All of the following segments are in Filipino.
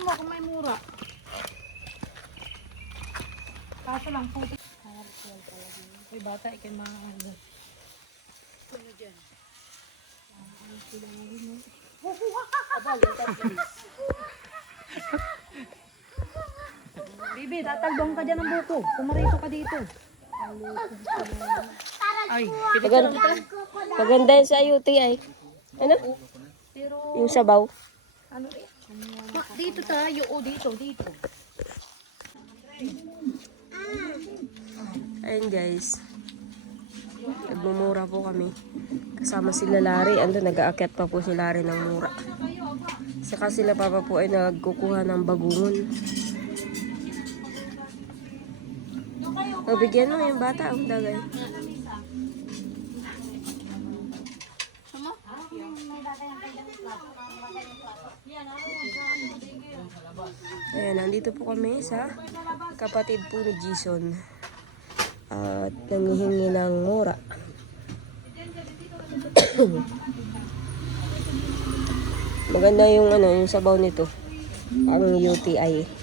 Tingnan mo kung may mura. Kaso lang po. May bata, ikin mga ano. Ano dyan? Bibi, tatalbong ka dyan ng buko. Pumarito ka dito. Ay, Maganda yun sa UTI. Ano? pero Yung sabaw. ano eh? Dito tayo, o dito. Ayun guys. Nagmumura po kami. Kasama sila Larry. Ando, nag-aakyat pa po si Larry ng mura. Saka sila papa po ay nagkukuha ng bagungon. O, bigyan mo yung bata. Ang dagay. Ayan, nandito po kami sa kapatid po ni Jason. At nangihingi ng mura. Maganda yung yung sabaw nito. Ang UTI.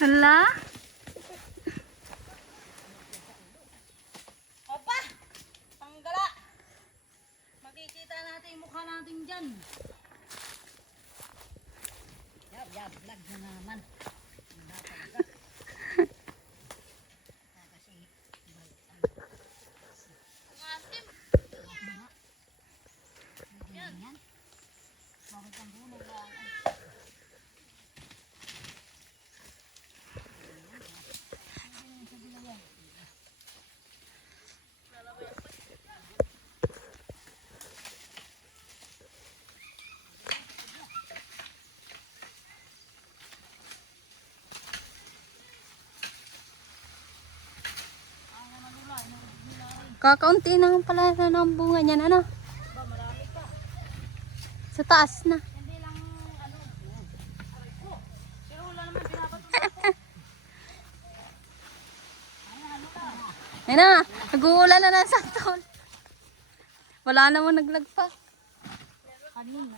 Hala? Opa! Panggala! Makikita natin yung mukha natin dyan. Vlog na naman. Kakaunti na pala ng bunga niyan, ano? Sa taas na. Hindi lang ano. Pero wala naman pinapatuloy. Ayun na, nag-uulan na ng santol. Wala namang naglagpas. Kanina.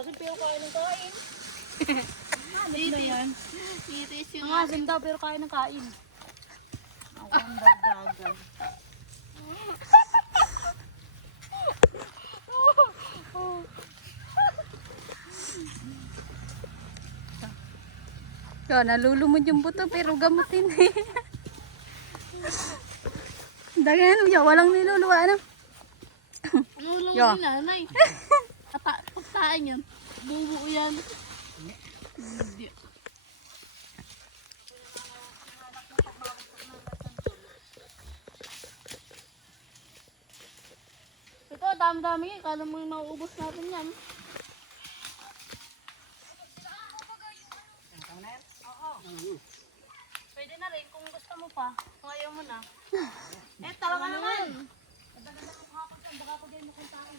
Kasi pero kain ng kain. Ano na yan? Iris yung Mga asin daw pero kain ng kain. Ako ang dagdagan. Yo, nalulumod yung buto pero gamutin eh. Dagan, yo, walang niluluwa, ano? Ano lang Yo. ni nanay? Pagtaan yan. Bubuo yan. Hindi. Ito, dami-dami. Kala mo yung mauubos natin yan. Pwede na rin kung gusto mo pa. Kung ayaw mo na. Eh, talaga naman. Baka ko din mo kung tayo.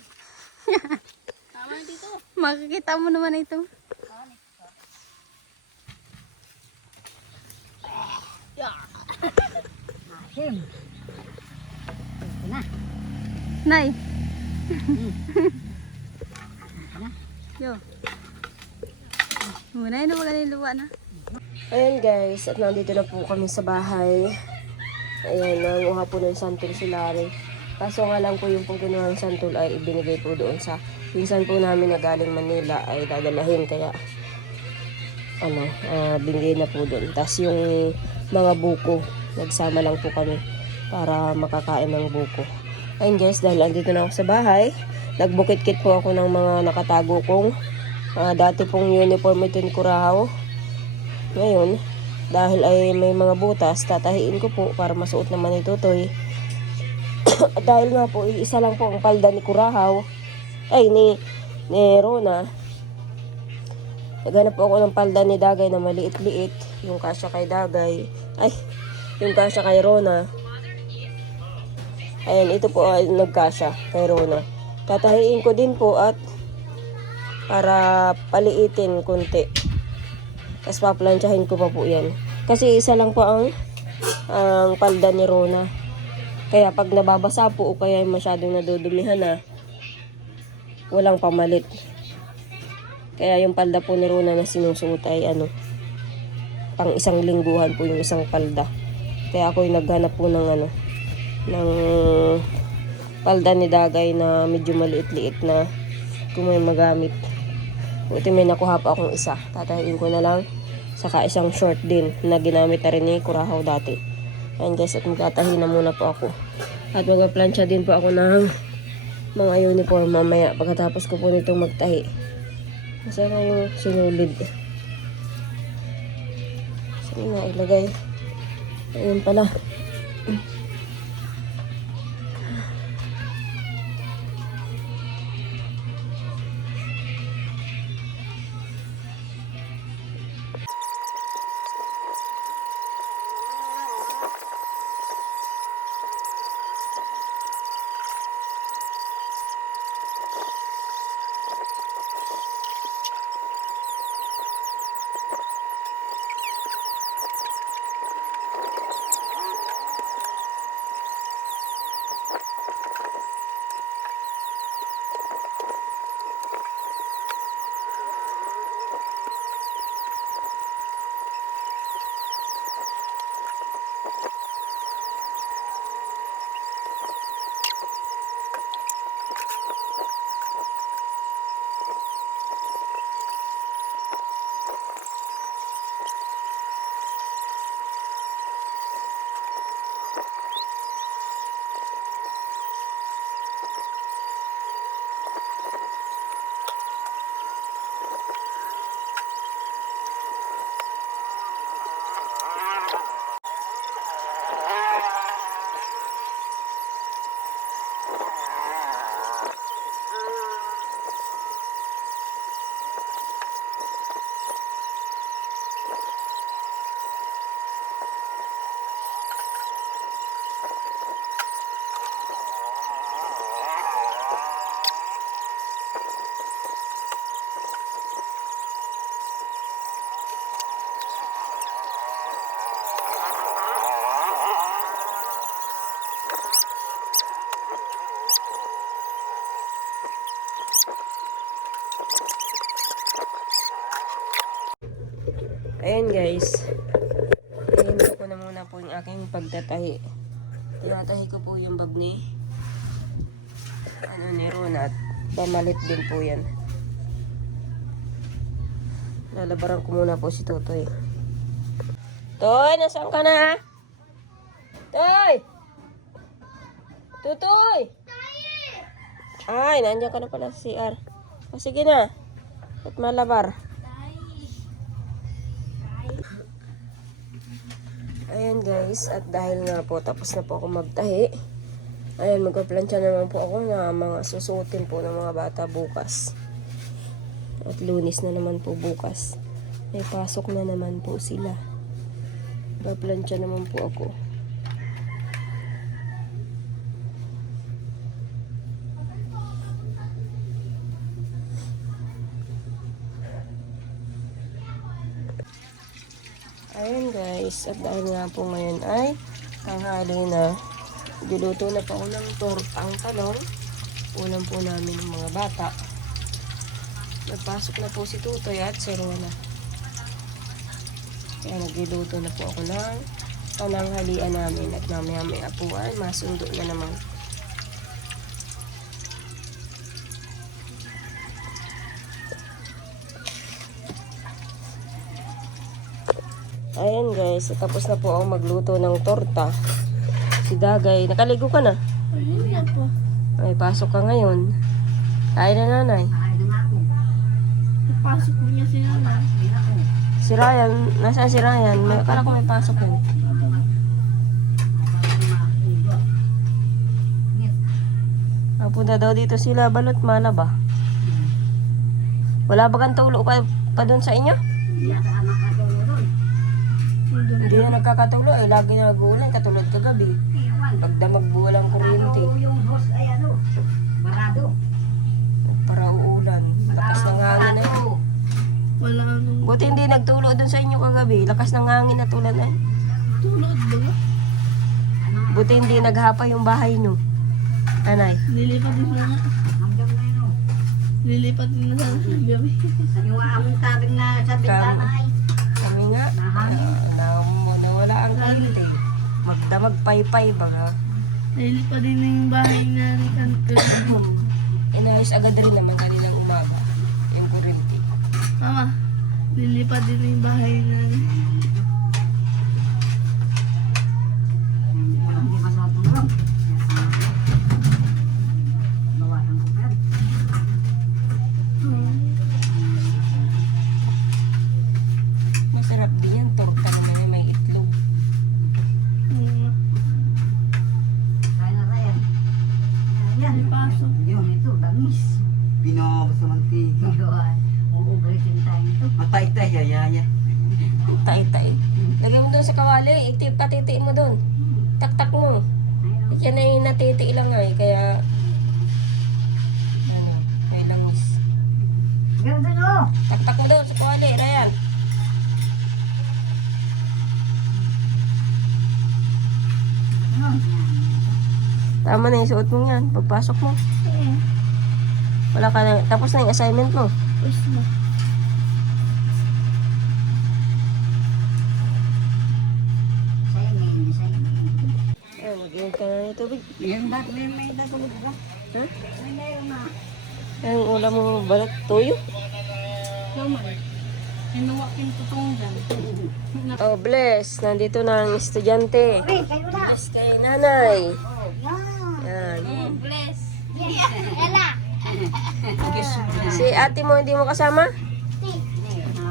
Tama na dito. Makikita mo naman ito. Asim. Ito na. Nay. Yo. Muna yun, wala niluwa na. Ayan guys, at nandito na po kami sa bahay. Ayan, nanguha po ng santol si Larry. Kaso nga lang po yung pong kinuha ng santol ay ibinigay po doon sa pinsan po namin na galing Manila ay dadalahin. Kaya, binigay na po doon. Tapos yung mga buko, nagsama lang po kami para makakain ng buko. Ayun guys, dahil andito na ako sa bahay, nagbukit-kit po ako ng mga nakatago kong dati pong uniform itin Curaçao. Ngayon, dahil ay may mga butas, tatahiin ko po para masuot naman ni Tutoy. At dahil nga po, isa lang po ang palda ni Kurahaw, ni Rona. Naghanap po ako ng palda ni Dagay na maliit-liit, yung kasya kay Dagay, yung kasya kay Rona. Ayan, ito po ay nagkasya kay Rona. Tatahiin ko din po at para paliitin konti. Tapos paplansyahin ko pa po yan. Kasi isa lang po ang palda ni Rona. Kaya pag nababasa po o kaya masyadong nadudumihan na, walang pamalit. Kaya yung palda po ni Rona na sinusuot ay pang isang lingguhan po yung isang palda. Kaya ako yung naghanap po ng palda ni Dagay na medyo maliit-liit na kung may magamit. Buti may nakuha pa akong isa. Tatahiin ko na lang. Saka isang short din na ginamit na rin ni Kurahaw dati. Ayan guys, at magtatahi na muna po ako. At magpaplansya din po ako ng mga uniform mamaya pagkatapos ko po nitong magtahi. Saan na yung sinulid? Saan na ilagay? Ayun pala. Ayan guys, hinto ko na muna po yung aking pagtatahi. Tinatahi ko po yung bag ni Rona at pamalit din po yan. Lalabaran ko muna po si Tutoy. Toy, nasaan ka na? Toy! Tutoy! Ay, nandiyan ka na pala sa CR. O sige na, at malabar. Ayan guys, at dahil nga po tapos na po ako magtahi, ayan, magpaplansya naman po ako na mga susuotin po ng mga bata bukas. At Lunes na naman po bukas. May pasok na naman po sila. Magpaplansya naman po ako. Ayan guys, at dahil nga po ngayon ay tanghali na, diluto na po ako ng tortang talong. Ulam po namin ng mga bata. Nagpasok na po si Tutoy at si Rona. Kaya nagluluto na po ako ng pananghalian namin at mamaya-maya po ay masundo na naman. Ayan guys, tapos na po ako magluto ng torta. Si Dagay, nakaligo ka na? Ayun na po. Ay, pasok ka ngayon. Kain na nanay. Ipasok mo niya si Nana. Si Ryan, nasaan si Ryan? Akala ko may pasok yun. Punta daw dito sila, balot mala ba? Wala ba kang tulo pa doon sa inyo? Hindi na nagkakatulo eh, lagi na nag-uulan katulad kagabi. Pagdamag buwalang kuryente. Para uulan. Lakas ng hangin na yun. Wala nang Buti hindi nagtulo doon sa inyo kagabi. Lakas ng hangin na tulad eh. tulad ba? Buti hindi naghapa yung bahay nyo. Anay. Lilipat din na nga. Lilipat din na sa gabi. Kami nga, nawala ang kuryente. Magdamag paypay baga. Lilipat din na yung bahay na ni Kanto. Inayos agad rin naman kanilang umaga. Yung kuryente. Mama, lilipat din na yung bahay na Masarap din yan. Torta naman yung may itlog. pasok. Pinobos naman Matay-tay, yaya. Tay-tay. Lagyan mo doon sa kawali. Patitiin mo doon. Tak-tak mo. Yan ay natiti lang ay. Kaya ano, may langis. Tak-tak mo doon sa kawali. Ryan. Tama na yung suot mo yan. Pagpasok mo. Wala ka na. Tapos na yung assignment mo. Tapos na. Ay, mag-inom ka na ng tubig. Ha? Ang ulam mo balat toyo. Naman. Inuwakin ko itong dyan. Oh, bless. Nandito na ang estudyante. Bless kay nanay. Yan. Bless. Si ate mo hindi mo kasama?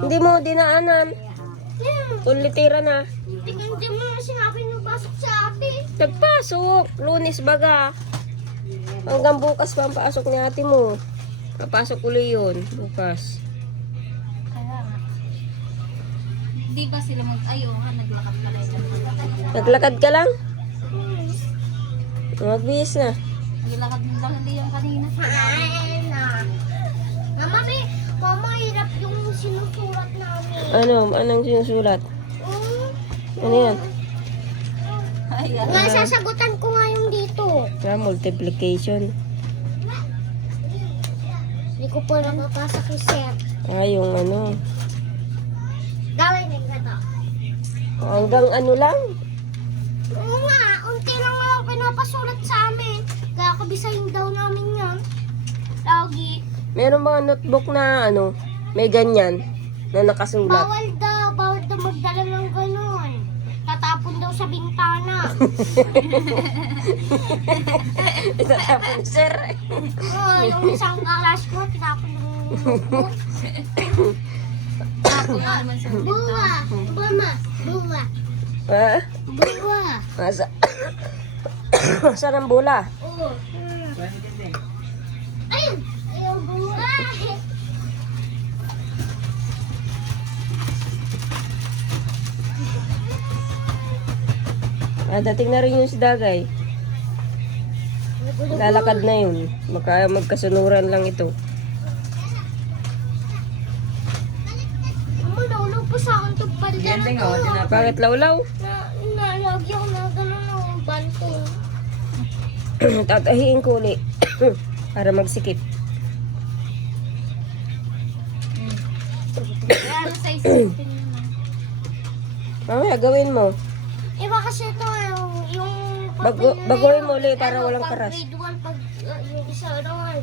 Hindi mo dinaanan. Tulitira na. Hindi mo na sinabi na pasok sa ate. Nagpasok. Lunes baga. Hanggang bukas pa ang pasok ni ate mo. Papasok uli yun. Bukas. Di ba sila naglakad ka lang? Naglakad ka lang? Magbihis na. Naglakad mo lang hindi yung kanina. Mama, hirap yung sinusulat namin. Ano? Anong sinusulat? Ano yan? Nasasagutan ko nga yung dito. Multiplication. Hindi ko po nakapasok yung sir. Yung ano. Gawin na ito. Hanggang ano lang? Oo nga, unti lang naman pinapasulat sa amin. Kaya kabisahin daw namin yan. Lagi. Meron mga notebook na ano, may ganyan na nakasulat. Bawal daw magdala ng ganun. Tatapon daw sa bintana. Itatapon ni sir. Yung isang kalas ko, tinapon ng notebook. Tapon nga naman sa buwa. Mama, buwa. Ha? Buwa. Masa? Saan ang bola? Oo. Ayun! Ayun, buwa. Dating na rin yung si Dagay. Lalakad na yun. Magkasunuran lang ito. Mama, naulog pa sa akin itong balda na to. Bakit lawlaw? Nalagi ako na gano'n ng banto. Tatahiin ko uli. Para magsikip. Ano sa isipin mo na? Mamaya, gawin mo. Iba kasi ito yung Baguhin mo ulit para walang karas. Grade 1, pag yung isa naman,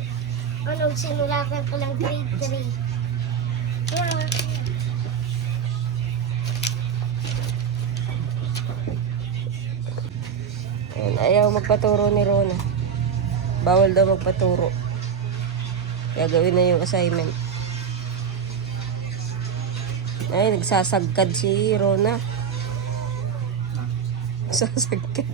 sinulakan ko lang grade 3. Kaya, Ayan, ayaw magpaturo ni Rona. Bawal daw magpaturo. Kaya gawin na yung assignment. Ay, nagsasagkad si Rona. Nagsasagkad.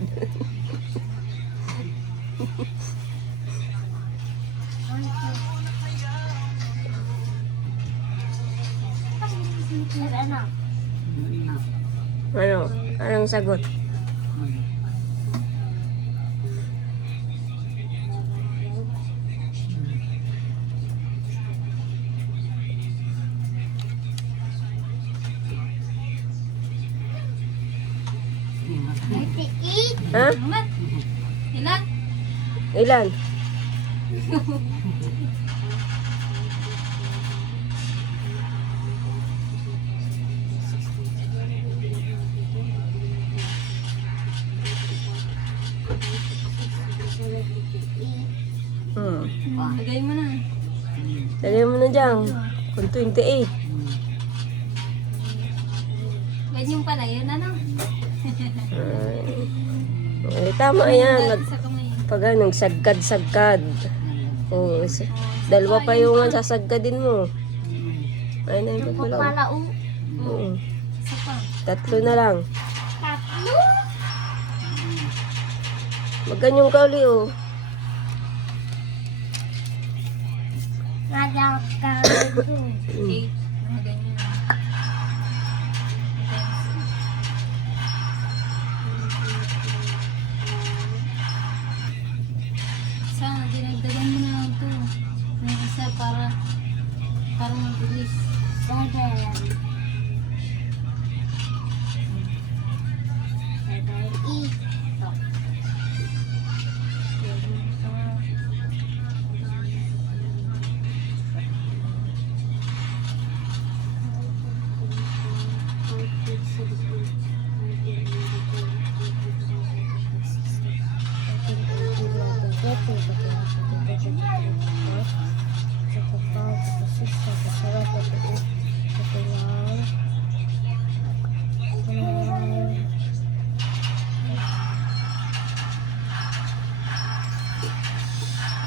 Ano? Anong sagot? Ha? Ilan? Ilan? Lagay mo na. Lagay mo na dyan. Kung 28. Ganyan pala yun, ano? Ay, tama yan. Sa kamay. Pag anong sagkad-sagkad. Oh, dalawa pa yung sasagkadin mo. Ay, na yung pagkulaw. Palao. Oo. Isa pa. 3 na lang. Tatlo? Magkanyong kauli, oh. Eight. Mga ganyan. Sana dinagdagan mo na ito. May isa para mabilis.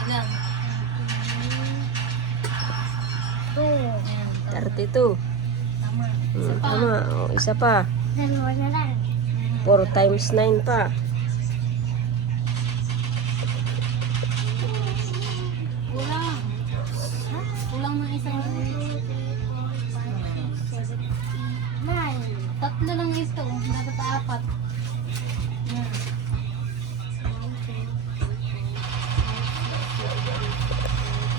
Ilan? 32. Tama. Isa pa. Tama. Oh, isa pa. Dalawa na lang. 4 times 9 pa. Kulang. Kulang ng isang tatlo lang ito. Dapat 4. Yan.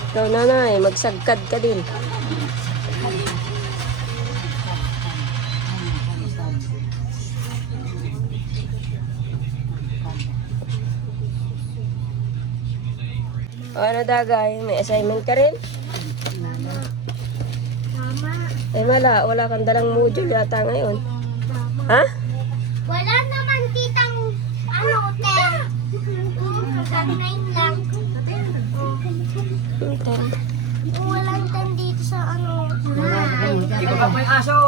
Ikaw, nanay, magsagkad ka din. O ano, Dagay? May assignment ka rin? Eh, wala kang dalang module yata ngayon. Ha? Wala naman titang ano, hotel. Nine lang. Okay. Walang tan dito sa ano. Ikaw pa yung aso.